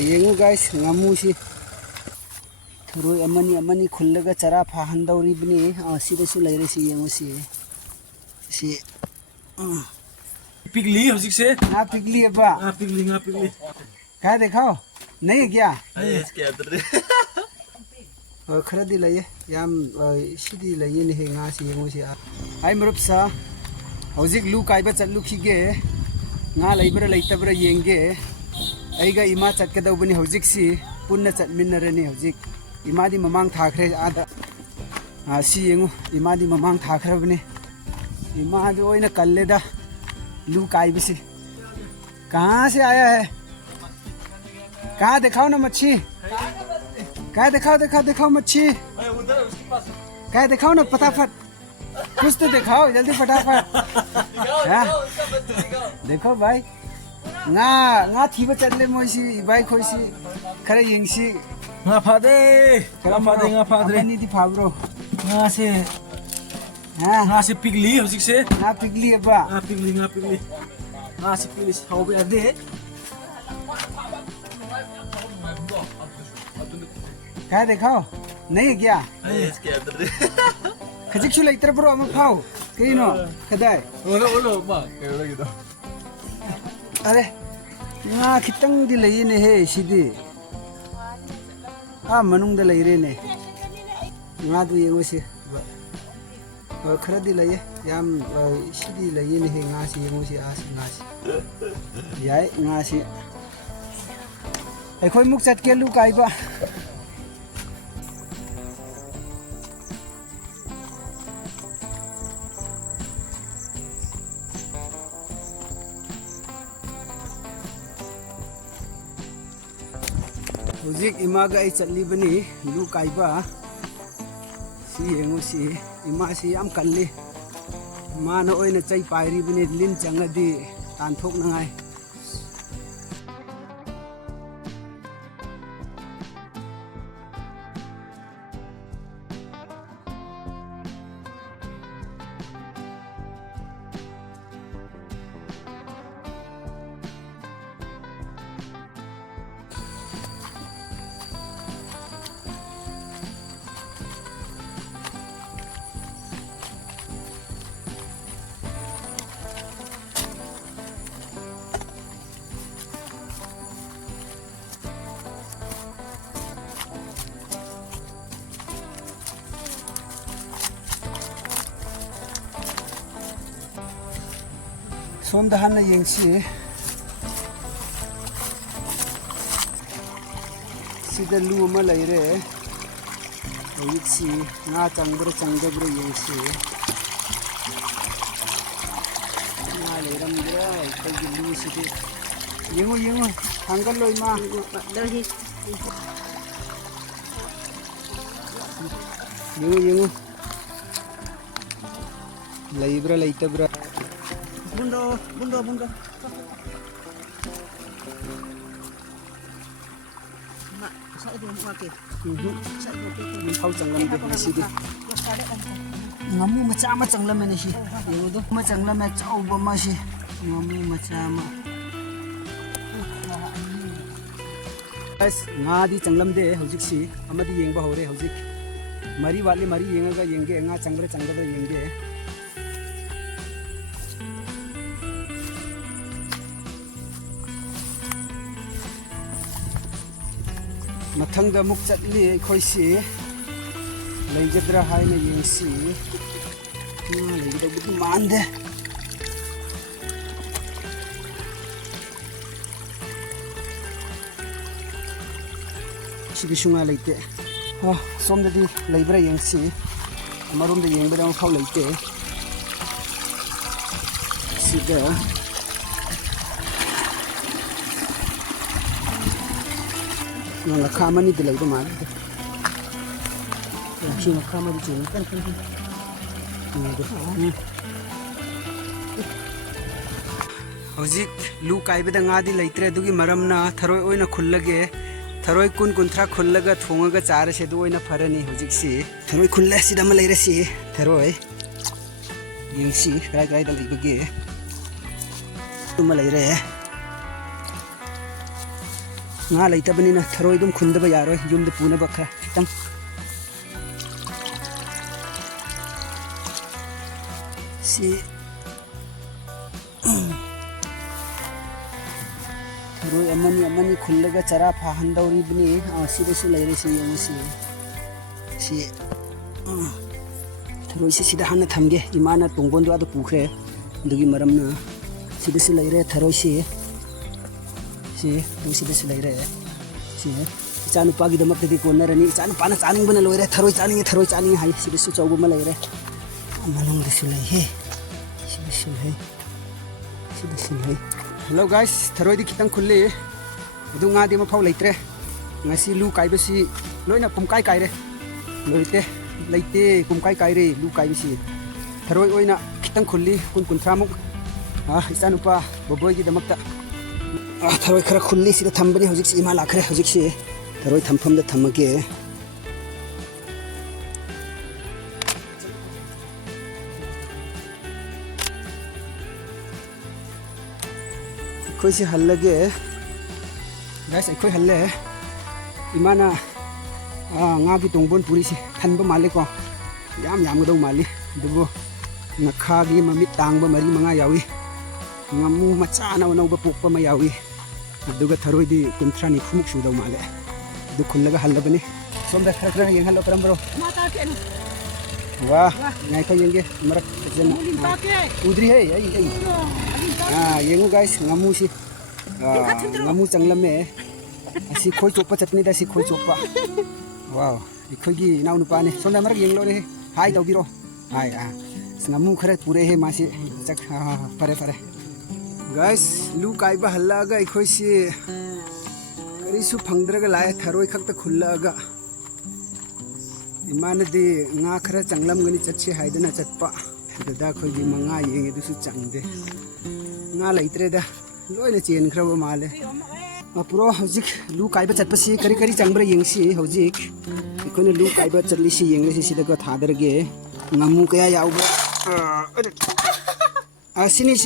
Yengu guys, ngamusi. Thuroi amani khullaga chara phahandawri bini. Sida su laire si yengu si. Si. पिघली हो जिसे हाँ पिघली है बा हाँ पिघली क्या दिखाओ नहीं है क्या इसके अंदर खरा दी लइए याम सिदी लइए ने nga si yengu si ai marup sa hojik lu kai ba chatlu khige nga leibra leitabra yenge aiga ima chat ka dawbani hojik si punna chatminare ni hojik ima di mamang thakre ada si yengu ima di mamang thakra bani ima do oina kalle da लू काई भी से कहाँ से आया है कहाँ दिखाओ ना मच्छी कहाँ दिखाओ मच्छी कहाँ दिखाओ ना फटाफट कुछ तो दिखाओ जल्दी फटाफट देखो भाई ना ना थी बचले मोसी भाई खोसी खरे यंगसी ना फादे नहीं थी फाब्रो ना से पिघली हो जिसे ना पिघली है बा पिघली ना से पिघली हो गया दे क्या दिखाओ नहीं है क्या इसके अंदर खजिक शुला इतर बरो अम फाओ कहीं नो खदाय ओलो बा केवला gitu अरे ना खितंग दी लई ने है सिदी मनुंग द लई रे ने ना दु येंगो से खरा दी लई याम सिदी लई ने है nga si येंगो से आस nga si याय nga si ai khoi muk chat ke lu kai ba Hujik imaga ay chatli bani lu kaiba si yengu si ima si am kalli mana oina chai pairi bani lin changadi tan thok na ngai som da han na yengsi sida lu ma laire yiksi na changbra yengsi na leiram dra kai lu sidi yengu hangal loi ma yengu leibra leitabra Bundo. Mak, saya belum pakai. Kau canglam di sini. Ngamu macam canglam ni sih. Yang itu macam jauh bama sih. Ngamu macam. Guys, ngadi canglam deh, hujik sih. Amadi yang bahore hujik. Mari yang aga yang ge, nga canggra yang ge. Mathangda muk chatli khoi si leijadra hai na yengsi leijada bit mande sibisunga leite somda di leibra yengsi amarum da yengbada khau leite sida Nggak kama ni dilay ko man. Sino kama di sini kan. Hojik lu kai beda ngadi laitre dugi maramna tharoi oina khullage tharoi kuntra khullaga thongaga chara se du oina pharani hojik si tharoi khulla si dama leire si tharoi yengsi rai da libage tuma leire nga ꯂꯩꯇꯕꯅꯤꯅ ꯊꯔꯣꯏ ꯑꯗꯨꯝ ꯈꯨꯟꯗꯕ ꯌꯥꯔꯣꯏ ꯌꯨꯝꯗ ꯄꯨꯅꯕ ꯈꯔ ꯈꯤꯇꯪ ꯁꯤ ꯊꯔꯣꯏ ꯑꯃꯅꯤ ꯈꯨꯜꯂꯒ ꯆꯔꯥ ꯐꯥꯍꯟꯗꯧꯔꯤꯕꯅꯤ ꯁꯤꯗꯁꯨ ꯂꯩꯔꯦ ꯁꯤ ꯌꯦꯡꯉꯨꯁꯤ ꯁꯤ ꯊꯔꯣꯏꯁꯤ ꯁꯤꯗ ꯍꯥꯟꯅ ꯊꯝꯒꯦ ꯏꯃꯥꯅ ꯇꯣꯡꯒꯣꯟꯗꯣ ꯑꯗ ꯄꯨꯈ꯭ꯔꯦ ꯑꯗꯨꯒꯤ ꯃꯔꯝꯅ ꯁꯤꯗꯁꯨ ꯂꯩꯔꯦ ꯊꯔꯣꯏꯁꯤ ꯁꯤꯗꯁꯨ ꯂꯩꯔꯦ ꯁꯤ ꯏꯆꯥꯅꯨꯄꯥꯒꯤꯗꯃꯛꯇꯗꯤ ꯀꯣꯟꯅꯔꯅꯤ ꯏꯆꯥꯅꯨꯄꯥꯅ ꯆꯥꯅꯤꯡꯕꯅ ꯂꯣꯏꯔꯦ ꯊꯔꯣꯏ ꯆꯥꯅꯤꯡꯉꯦ ꯍꯥꯏ ꯁꯤꯗꯁꯨ ꯆꯧꯕ ꯑꯃ ꯂꯩꯔꯦ ꯃꯅꯨꯡꯗꯁꯨ ꯂꯩꯍꯦ ꯁꯤꯗꯁꯨ ꯂꯩ ꯍꯜꯂꯣ ꯒꯥꯏꯁ ꯊꯔꯣꯏꯗꯤ ꯈꯤꯇꯪ ꯈꯨꯜꯂꯤ ꯑꯗꯨ ꯉꯥꯗꯤ ꯑꯃꯐꯥꯎ ꯂꯩꯇ꯭ꯔꯦ ꯉꯁꯤ ꯂꯨ ꯀꯥꯏꯕꯁꯤ ꯂꯣꯏꯅ ꯄꯨꯝꯀꯥꯏ ꯀꯥꯏꯔꯦ ꯂꯩꯇꯦ ꯄꯨꯝꯀꯥꯏ ꯀꯥꯏꯔꯦ ꯂꯨ ꯀꯥꯏꯕꯁꯤ ꯊꯔꯣꯏ ꯑꯣꯏꯅ ꯈꯤꯇꯪ ꯈꯨꯜꯂꯤ 20-30ꯃꯨꯛ ꯏꯆꯥꯅꯨꯄꯥ ꯕꯣꯕꯣꯏꯒꯤꯗꯃꯛꯇ ꯊꯔꯣꯏ ꯈꯔ ꯈꯨꯜꯂꯤ ꯁꯤꯗ ꯊꯝꯕꯅꯤ ꯍꯧꯖꯤꯛꯁꯤ ꯏꯃꯥ ꯂꯥꯛꯈ꯭ꯔꯦ ꯍꯧꯖꯤꯛꯁꯤ ꯊꯔꯣꯏ ꯊꯝꯐꯝꯗ ꯊꯝꯃꯒꯦ ꯑꯩꯈꯣꯏꯁꯤ ꯍꯜꯂꯒꯦ ꯒꯥꯏꯁ ꯑꯩꯈꯣꯏ ꯍꯜꯂꯦ ꯏꯃꯥꯅ ꯉꯥꯒꯤ ꯇꯣꯡꯕꯣꯟ ꯄꯨꯔꯤꯁꯤ ꯈꯟꯕ ꯃꯥꯜꯂꯦꯀꯣ ꯌꯥꯝꯒꯗꯧ ꯃꯥꯜꯂꯤ ꯑꯗꯨꯕꯨ ꯉꯈꯥꯒꯤ ꯃꯃꯤꯠ ꯇꯥꯡꯕ 4-5 ꯌꯥꯎꯏ ꯉꯥꯃꯨ ꯃꯆꯥ ꯑꯅꯧꯕ ꯄꯣꯛꯄ ꯑꯃ ꯌꯥꯎꯏ ꯑꯗꯨꯒ ꯊꯔꯣꯏꯗꯤ 30-40ꯃꯨꯛ ꯁꯨꯗꯧ ꯃꯥꯜꯂꯦ ꯑꯗꯨ ꯈꯨꯜꯂꯒ ꯍꯜꯂꯕꯅꯤ ꯁꯣꯝꯗ ꯈꯔ ꯌꯦꯡꯍꯜꯂꯣ ꯀꯔꯝꯕꯔꯣ ꯋꯥ ꯉꯥꯏꯈꯣ ꯌꯦꯡꯒꯦ ꯃꯔꯛ ꯐꯖꯅ ꯎꯗ꯭ꯔꯤꯍꯦ ꯑꯩ ꯌꯦꯡꯉꯨ ꯒꯥꯏꯁ ꯉꯥꯃꯨꯁꯤ ꯉꯥꯃꯨ ꯆꯪꯂꯝꯃꯦ ꯑꯁꯤ ꯈꯣꯏ ꯆꯣꯞꯄ ꯆꯠꯄꯅꯤꯗ ꯑꯁꯤ ꯈꯣꯏ ꯆꯣꯞꯄ ꯋꯥꯎ ꯑꯩꯈꯣꯏꯒꯤ ꯏꯅꯥꯎꯅꯨꯄꯥꯅꯦ ꯁꯣꯝꯗ ꯃꯔꯛ ꯌꯦꯡꯂꯣꯔꯦ ꯍꯥꯏ ꯇꯧꯕꯤꯔꯣ ꯍꯥꯏ ꯉꯥꯃꯨ ꯈꯔ ꯄꯨꯔꯛꯑꯦ ꯃꯥꯁꯤ ꯐꯔꯦ ꯒꯥꯏꯁ ꯂꯨ ꯀꯥꯏꯕ ꯍꯜꯂꯛꯑꯒ ꯑꯩꯈꯣꯏꯁꯤ ꯀꯔꯤꯁꯨ ꯐꯪꯗ꯭ꯔꯒ ꯂꯥꯛꯑꯦ ꯊꯔꯣꯏ ꯈꯛꯇ ꯈꯨꯜꯂꯛꯑꯒ ꯏꯃꯥꯅꯗꯤ ꯉꯥ ꯈꯔ ꯆꯪꯂꯝꯒꯅꯤ ꯆꯠꯁꯦ ꯍꯥꯏꯗꯅ ꯆꯠꯄ ꯑꯗꯨꯗ ꯑꯩꯈꯣꯏꯒꯤ ꯃꯉꯥ ꯌꯦꯡꯉꯦ ꯑꯗꯨꯁꯨ ꯆꯪꯗꯦ ꯉꯥ ꯂꯩꯇ꯭ꯔꯦꯗ ꯂꯣꯏꯅ ꯆꯦꯟꯈ꯭ꯔꯕ ꯃꯥꯜꯂꯦ ꯄꯨꯔꯣ ꯍꯧꯖꯤꯛ ꯂꯨ ꯀꯥꯏꯕ ꯆꯠꯄꯁꯤ ꯀꯔꯤ ꯆꯪꯕ꯭ꯔꯥ ꯌꯦꯡꯁꯤ ꯍꯧꯖꯤꯛ ꯑꯩꯈꯣꯏꯅ ꯂꯨ ꯀꯥꯏꯕ ꯆꯠꯂꯤꯁꯤ ꯌꯦꯡꯂꯁꯤ ꯁꯤꯗꯒ ꯊꯥꯗꯔꯒꯦ ꯉꯥꯃꯨ ꯀꯌꯥ ꯌꯥꯎꯕ꯭ꯔꯥ ꯁꯤꯅꯤ